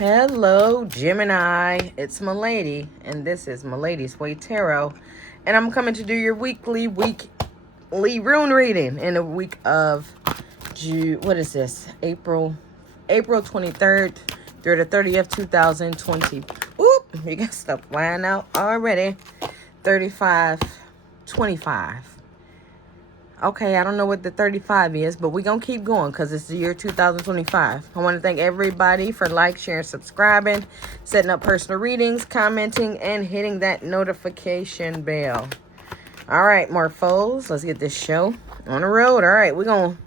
Hello, Gemini. It's Milady, and this is Maladyswaytarot, and I'm coming to do your weekly rune reading in the week of what is this? April 23rd through the 30th, 2020. Oop, you got stuff flying out already. 3525. Okay, I don't know what the 35 is, but we're going to keep going because it's the year 2025. I want to thank everybody for sharing, subscribing, setting up personal readings, commenting, and hitting that notification bell. All right, Morphos, let's get this show on the road. All right, we're going to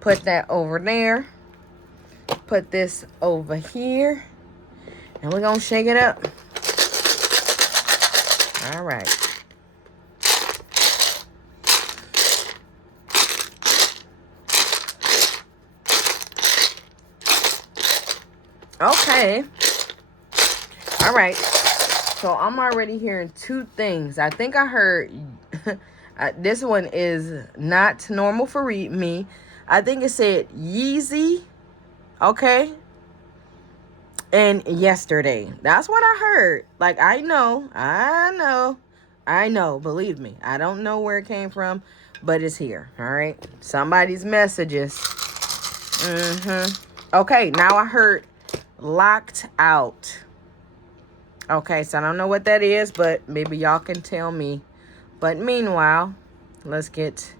put that over there. Put this over here. And we're going to shake it up. All right. Okay. All right. So I'm already hearing two things. I think I heard this one is not normal for me. I think it said Yeezy. Okay. And yesterday. That's what I heard. Like, I know. Believe me. I don't know where it came from, but it's here. All right. Somebody's messages. Okay. Now I heard locked out. Okay, so I don't know what that is, but maybe y'all can tell me. But meanwhile, let's get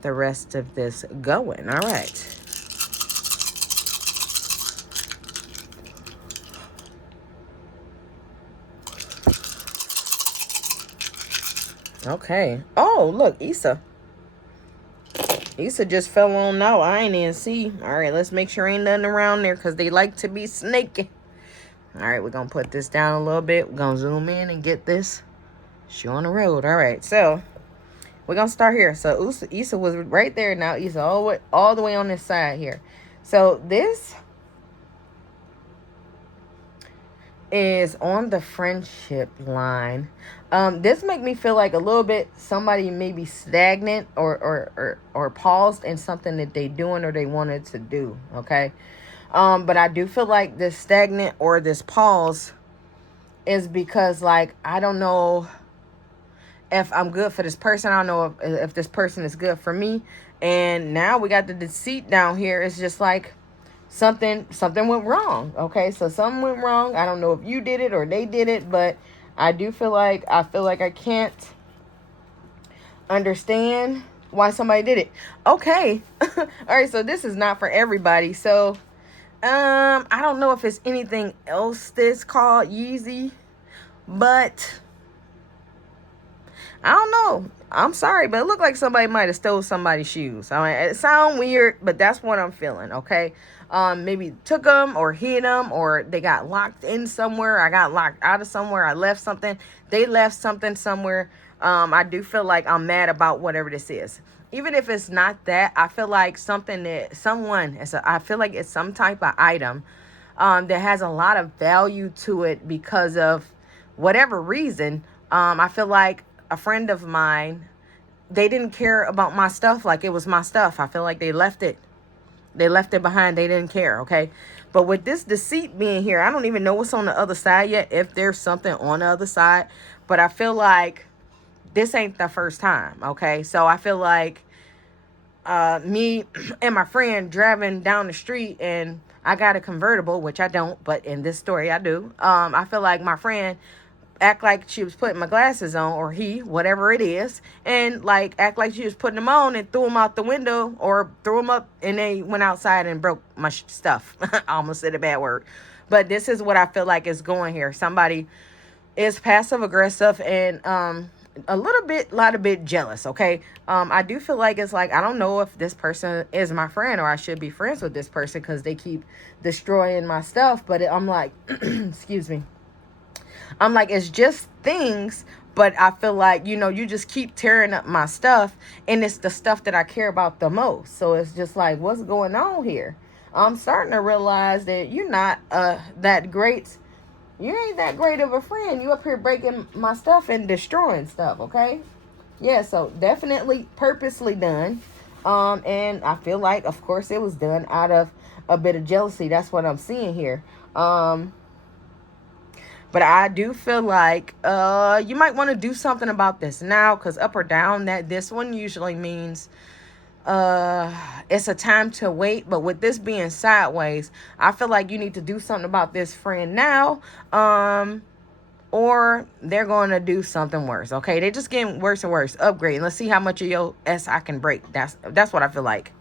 the rest of this going. All right. Okay. Oh, look, Issa just fell on now. I ain't even see. All right, let's make sure ain't nothing around there because they like to be snaky. All right, we're going to put this down a little bit. We're going to zoom in and get this show on the road. All right, so we're going to start here. So Issa was right there. Now Issa all the way on this side here. So this is on the friendship line. This make me feel like a little bit somebody may be stagnant or paused in something that they doing or they wanted to do. Okay. But I do feel like this stagnant or this pause is because, like, I don't know if I'm good for this person. I don't know if this person is good for me. And now we got the deceit down here. It's just like something went wrong. Okay, so something went wrong. I don't know if you did it or they did it, but I do feel like I can't understand why somebody did it. Okay. All right, so this is not for everybody. So I don't know if it's anything else that's called Yeezy, but I don't know. I'm sorry, but it looked like somebody might have stole somebody's shoes. I mean, it sounds weird, but that's what I'm feeling, okay? Maybe took them or hid them or they got locked in somewhere. I got locked out of somewhere. I left something. They left something somewhere. I do feel like I'm mad about whatever this is. Even if it's not that, I feel like something that I feel like it's some type of item that has a lot of value to it because of whatever reason. I feel like a friend of mine, they didn't care about my stuff like it was my stuff. I feel like they left it behind. They didn't care, okay? But with this deceit being here, I don't even know what's on the other side yet, if there's something on the other side. But I feel like this ain't the first time, okay? So I feel like me and my friend driving down the street, and I got a convertible, which I don't, but in this story I do. I feel like my friend act like she was putting my glasses on, or he, whatever it is, and like act like she was putting them on and threw them out the window or threw them up, and they went outside and broke my stuff. I almost said a bad word. But this is what I feel like is going here. Somebody is passive aggressive and a lot of jealous, okay? I do feel like it's like, I don't know if this person is my friend or I should be friends with this person because they keep destroying my stuff. But I'm like, excuse me. I'm like, it's just things, but I feel like, you just keep tearing up my stuff, and it's the stuff that I care about the most. So it's just like, what's going on here? I'm starting to realize that you're not that great. You ain't that great of a friend. You up here breaking my stuff and destroying stuff, okay? Yeah, so definitely purposely done. And I feel like, of course, it was done out of a bit of jealousy. That's what I'm seeing here. But I do feel like you might want to do something about this now, because up or down, that this one usually means it's a time to wait. But with this being sideways, I feel like you need to do something about this friend now, or they're going to do something worse. Okay, they're just getting worse and worse, upgrading. Let's see how much of your S I can break. That's what I feel like.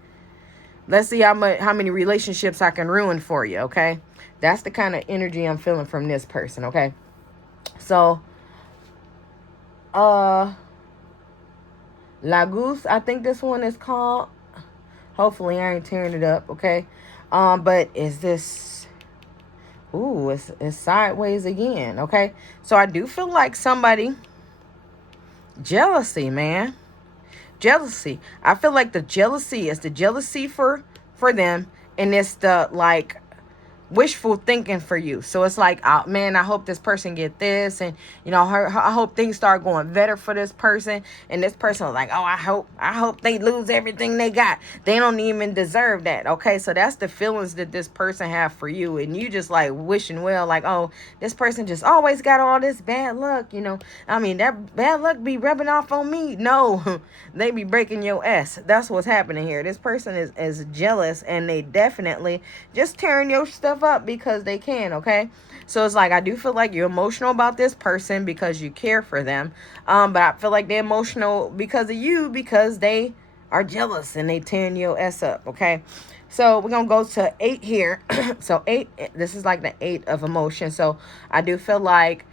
Let's see how many relationships I can ruin for you. Okay, that's the kind of energy I'm feeling from this person. Okay, so Lagos, I think this one is called. Hopefully I ain't tearing it up. Okay, but is this? Ooh, it's sideways again. Okay, so I do feel like somebody jealousy, man. Jealousy. I feel like the jealousy is the jealousy for them, and it's the like wishful thinking for you. So it's like, oh, man, I hope this person get this, and you know, I hope things start going better for this person, and this person was like, oh, I hope they lose everything they got. They don't even deserve that. Okay, so that's the feelings that this person have for you, and you just like wishing well, like, oh, this person just always got all this bad luck, you know. I mean, that bad luck be rubbing off on me. No, they be breaking your ass. That's what's happening here. This person is jealous, and they definitely just tearing your stuff up because they can. Okay, so it's like, I do feel like you're emotional about this person because you care for them, but I feel like they're emotional because of you, because they are jealous and they tearing your ass up. Okay, so we're gonna go to 8 here. So 8, this is like the 8 of emotion. So I do feel like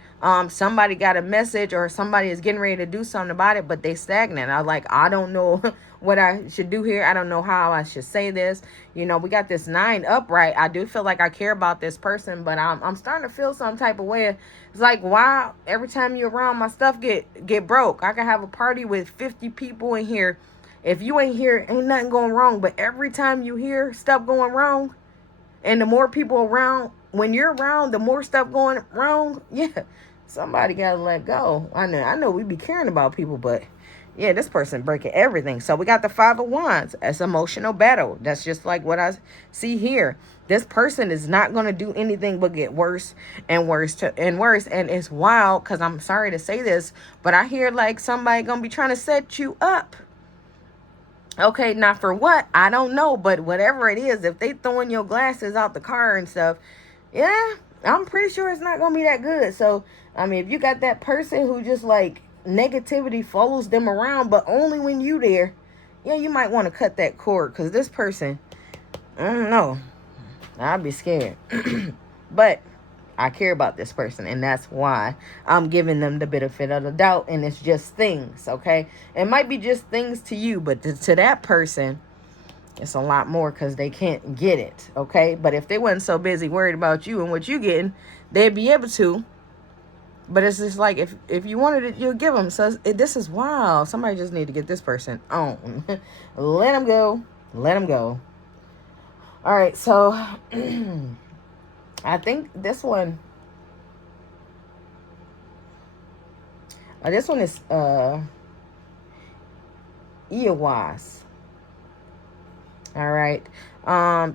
somebody got a message, or somebody is getting ready to do something about it, but they stagnant. I don't know what I should do here. I don't know how I should say this. You know, we got this 9 upright. I do feel like I care about this person, but I'm starting to feel some type of way. It's like, why every time you're around, my stuff get broke. I can have a party with 50 people in here. If you ain't here, ain't nothing going wrong. But every time you hear stuff going wrong, and the more people around, when you're around, the more stuff going wrong. Yeah, somebody gotta let go. I know we be caring about people, but yeah, this person breaking everything. So we got the 5 of Wands as emotional battle. That's just like what I see here. This person is not going to do anything but get worse and worse and worse. And it's wild, because I'm sorry to say this, but I hear like somebody going to be trying to set you up. Okay, not for what, I don't know, but whatever it is, if they throwing your glasses out the car and stuff, yeah, I'm pretty sure it's not going to be that good. So, I mean, if you got that person who just like negativity follows them around, but only when you there, yeah, you might want to cut that cord, because this person, I don't know, I'd be scared. But I care about this person, and that's why I'm giving them the benefit of the doubt, and it's just things. Okay, it might be just things to you, but to that person, it's a lot more, because they can't get it. Okay, but if they wasn't so busy worried about you and what you getting, they'd be able to. But it's just like, if you wanted it, you'll give them. So this is wild. Somebody just need to get this person on. Let them go. Let them go. All right, so I think this one is Eowaz. All right.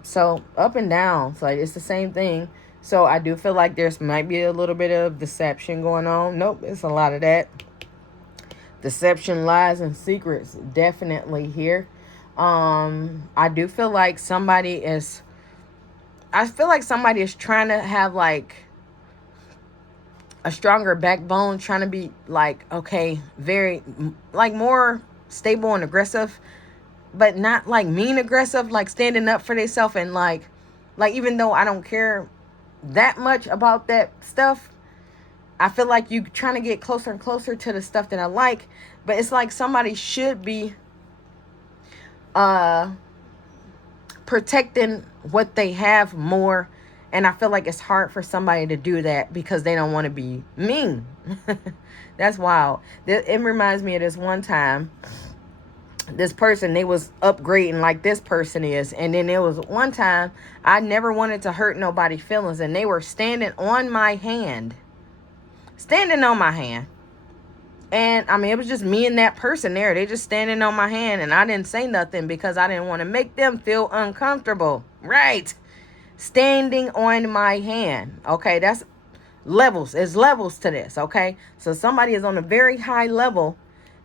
So up and down, so it's the same thing. So I do feel like there's might be a little bit of deception going on. Nope, it's a lot of that. Deception, lies, and secrets definitely here. I do feel like somebody is trying to have like a stronger backbone, trying to be like, okay, very like more stable and aggressive, but not like mean aggressive, like standing up for themselves, and like even though I don't care that much about that stuff, I feel like you trying to get closer and closer to the stuff that I like. But it's like somebody should be protecting what they have more, and I feel like it's hard for somebody to do that because they don't want to be mean. That's wild. It reminds me of this one time, this person, they was upgrading like this person is, and then there was one time I never wanted to hurt nobody's feelings, and they were standing on my hand, and I mean, it was just me and that person there. They just standing on my hand, and I didn't say nothing because I didn't want to make them feel uncomfortable. Right, standing on my hand. Okay, that's levels. There's levels to this. Okay, so somebody is on a very high level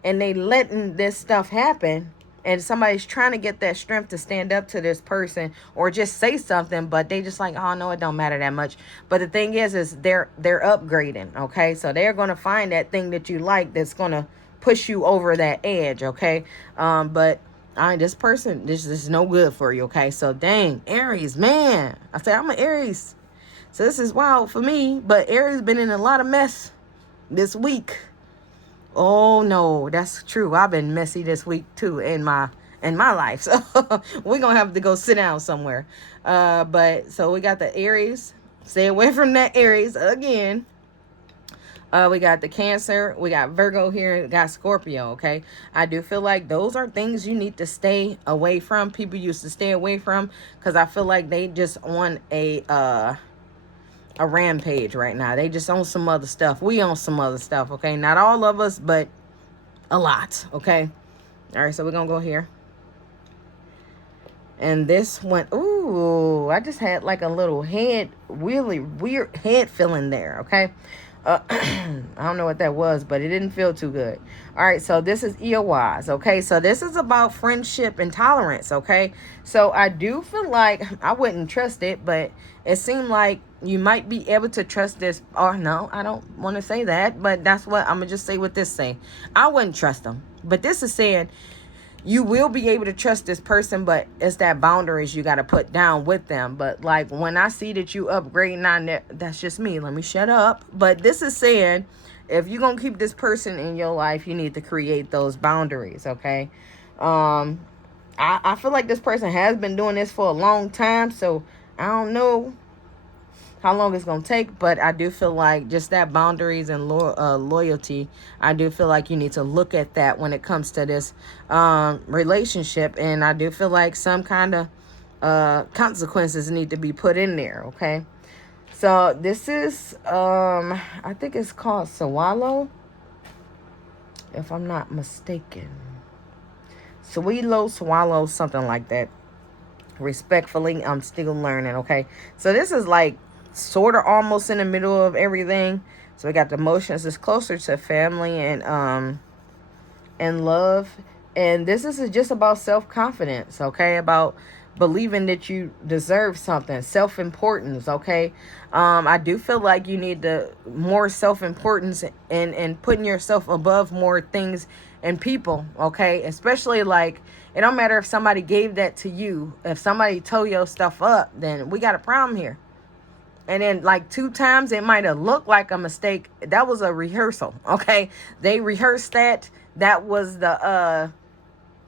and they letting this stuff happen, and somebody's trying to get that strength to stand up to this person or just say something, but they just like, oh no, it don't matter that much. But the thing is they're upgrading. Okay, so they're going to find that thing that you like that's going to push you over that edge. Okay, but this person, this is no good for you. Okay, so dang, Aries, man, I say I'm an Aries, so this is wild for me. But Aries been in a lot of mess this week. Oh no, that's true. I've been messy this week too in my life. So we're gonna have to go sit down somewhere. But so we got the Aries. Stay away from that Aries again. We got the Cancer, we got Virgo here, we got Scorpio. Okay, I do feel like those are things you need to stay away from. People used to stay away from because I feel like they just on a rampage right now. They just on some other stuff. We on some other stuff. Okay, not all of us, but a lot. Okay, all right, so we're gonna go here. And this one, ooh, I just had like a little head, really weird head feeling there. Okay, I don't know what that was, but it didn't feel too good. All right, so this is EOYs. Okay, so this is about friendship and tolerance. Okay, so I do feel like I wouldn't trust it, but it seemed like you might be able to trust this. Or no, I don't want to say that, but that's what I'm gonna just say what this say. I wouldn't trust them, but this is saying you will be able to trust this person, but it's that boundaries you got to put down with them. But like when I see that you upgrading on that, that's just me. Let me shut up. But this is saying if you're going to keep this person in your life, you need to create those boundaries. Okay. I feel like this person has been doing this for a long time. So I don't know how long it's going to take, but I do feel like just that boundaries and loyalty, I do feel like you need to look at that when it comes to this relationship. And I do feel like some kind of consequences need to be put in there. Okay, so this is I think it's called Swallow, if I'm not mistaken. Swallow, something like that. Respectfully, I'm still learning. Okay, so this is like sort of almost in the middle of everything. So we got the emotions is closer to family and love, and this is just about self-confidence. Okay, about believing that you deserve something, self-importance. Okay, I do feel like you need the more self-importance and putting yourself above more things and people. Okay, especially like it don't matter if somebody gave that to you. If somebody tore your stuff up, then we got a problem here. And then like 2 times it might have looked like a mistake. That was a rehearsal. Okay, they rehearsed that. That was the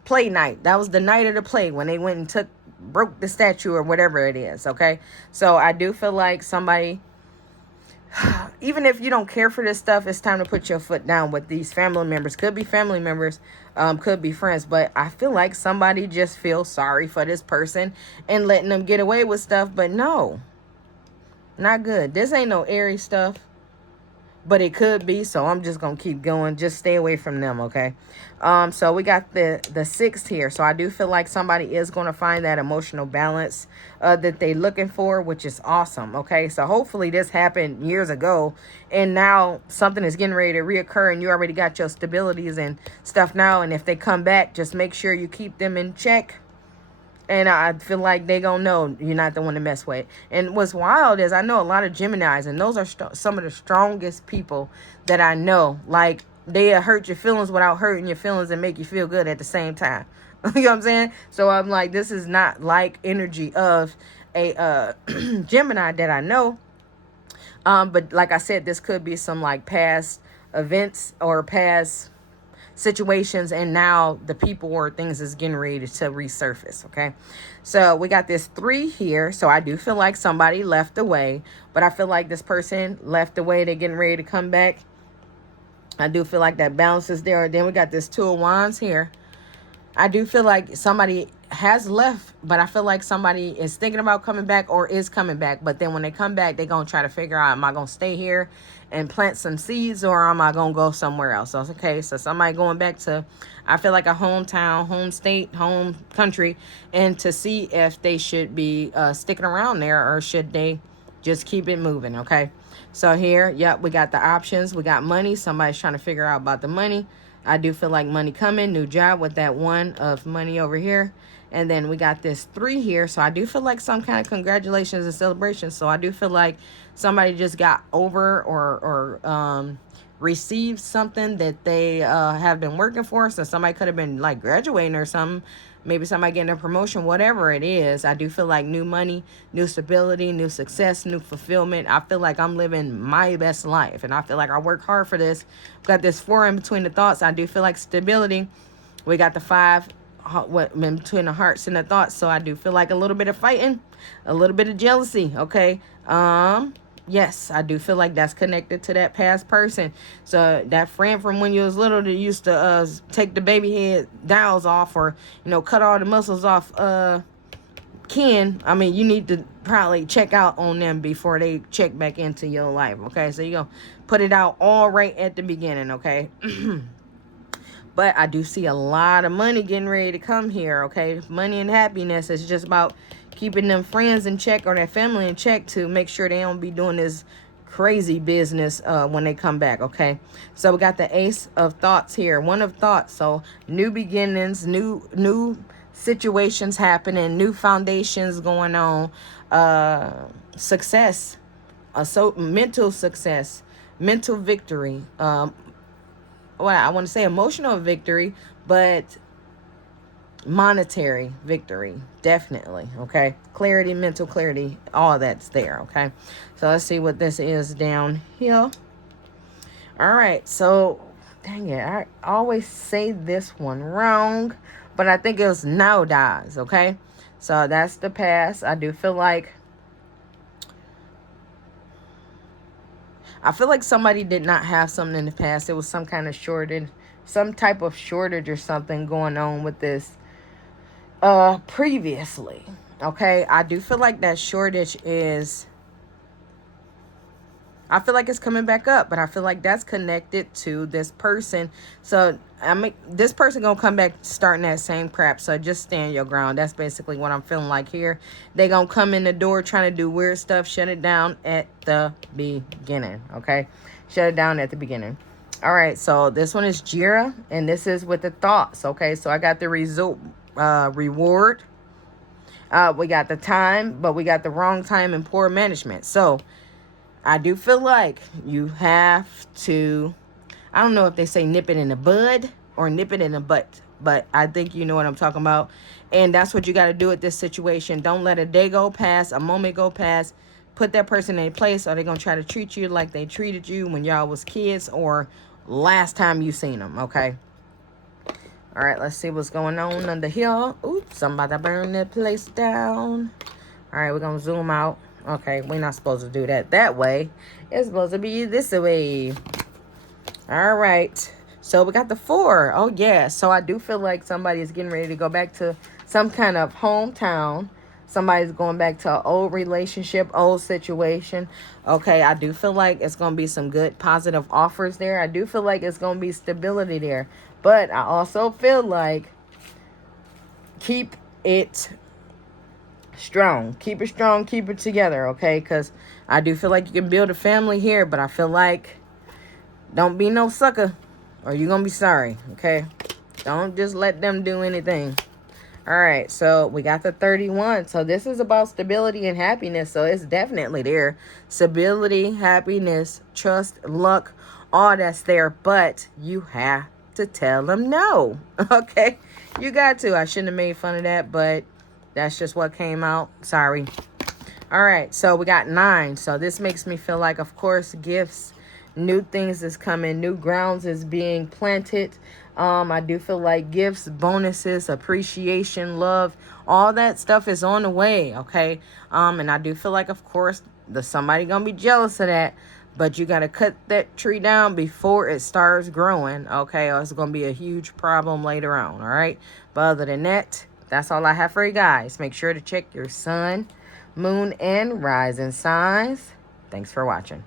play night. That was the night of the play when they went and broke the statue or whatever it is. Okay, so I do feel like somebody, even if you don't care for this stuff, it's time to put your foot down with these family members. Could be family members, could be friends, but I feel like somebody just feels sorry for this person and letting them get away with stuff. But no, not good. This ain't no Aries stuff, but it could be. So I'm just gonna keep going. Just stay away from them. Okay. So we got the 6 here. So I do feel like somebody is gonna find that emotional balance that they looking for, which is awesome. Okay, so hopefully this happened years ago and now something is getting ready to reoccur and you already got your stabilities and stuff now. And if they come back, just make sure you keep them in check. And I feel like they gonna know you're not the one to mess with. And what's wild is I know a lot of Geminis, and those are some of the strongest people that I know. Like, they hurt your feelings without hurting your feelings and make you feel good at the same time. You know what I'm saying? So I'm like, this is not like energy of a Gemini that I know. But like I said, this could be some like past events or past situations, and now the people or things is getting ready to resurface. Okay, so we got this 3 here. So I do feel like somebody left away, but I feel like this person left away, they're getting ready to come back. I do feel like that balance is there. Then we got this 2 of Wands here. I do feel like somebody has left, but I feel like somebody is thinking about coming back or is coming back. But then when they come back, they're going to try to figure out, am I going to stay here and plant some seeds, or am I going to go somewhere else? So, okay, so somebody going back to, I feel like, a hometown, home state, home country, and to see if they should be sticking around there, or should they just keep it moving, okay? So here, yep, we got the options. We got money. Somebody's trying to figure out about the money. I do feel like money coming, new job with that 1 of money over here. And then we got this 3 here. So I do feel like some kind of congratulations and celebration. So I do feel like somebody just got over or received something that they have been working for. So somebody could have been like graduating or something. Maybe somebody getting a promotion, whatever it is. I do feel like new money, new stability, new success, new fulfillment. I feel like I'm living my best life, and I feel like I work hard for this. Got this 4 in between the thoughts. I do feel like stability. We got the 5 what in between the hearts and the thoughts. So I do feel like a little bit of fighting, a little bit of jealousy. Okay. Yes, I do feel like that's connected to that past person. So that friend from when you was little that used to take the baby head dowels off, or, you know, cut all the muscles off Ken, I mean, you need to probably check out on them before they check back into your life. Okay, so you're gonna put it out all right at the beginning. Okay. But I do see a lot of money getting ready to come here, okay? Money and happiness is just about keeping them friends in check, or their family in check, to make sure they don't be doing this crazy business when they come back, okay? So we got the Ace of Thoughts here, 1 of Thoughts. So new beginnings, new situations happening, new foundations going on, success, so mental success, mental victory, well, I want to say emotional victory, but monetary victory, definitely, okay? Clarity, mental clarity, all that's there, okay? So let's see what this is down here. All right, so, dang it, I always say this one wrong, but I think it was nowadays, okay? So that's the past. I do feel like somebody did not have something in the past. It was some kind of shortage, some type of shortage or something going on with this previously. Okay, I do feel like that shortage is, I feel like it's coming back up, but I feel like that's connected to this person. So I mean, this person gonna come back starting that same crap. So just stand your ground. That's basically what I'm feeling like here. They gonna come in the door trying to do weird stuff. Shut it down at the beginning. Okay, shut it down at the beginning. All right, so this one is Jira, and this is with the thoughts. Okay, so I got the result, reward. We got the time, but we got the wrong time and poor management. So I do feel like you have to, I don't know if they say nip it in the bud or nip it in the butt, but I think you know what I'm talking about. And that's what you got to do at this situation. Don't let a day go past, a moment go past. Put that person in place, or they're going to try to treat you like they treated you when y'all was kids or last time you seen them, okay? All right, let's see what's going on under here. Oops, somebody burned that place down. All right, we're going to zoom out. Okay, we're not supposed to do that way. It's supposed to be this way. All right. So we got the 4. Oh, yeah. So I do feel like somebody is getting ready to go back to some kind of hometown. Somebody's going back to an old relationship, old situation. Okay, I do feel like it's going to be some good positive offers there. I do feel like it's going to be stability there. But I also feel like keep it strong. Keep it strong. Keep it together, okay? Because I do feel like you can build a family here, but I feel like don't be no sucker or you're going to be sorry, okay? Don't just let them do anything. All right, so we got the 31. So this is about stability and happiness. So it's definitely there. Stability, happiness, trust, luck, all that's there. But you have to tell them no, okay? You got to. I shouldn't have made fun of that, but that's just what came out. Sorry. All right, so we got 9. So this makes me feel like, of course, gifts, new things is coming, new grounds is being planted. I do feel like gifts, bonuses, appreciation, love, all that stuff is on the way, okay? And I do feel like, of course, there's somebody gonna be jealous of that, but you gotta cut that tree down before it starts growing, okay? Or it's gonna be a huge problem later on, all right? But other than that, that's all I have for you guys. Make sure to check your sun, moon, and rising signs. Thanks for watching.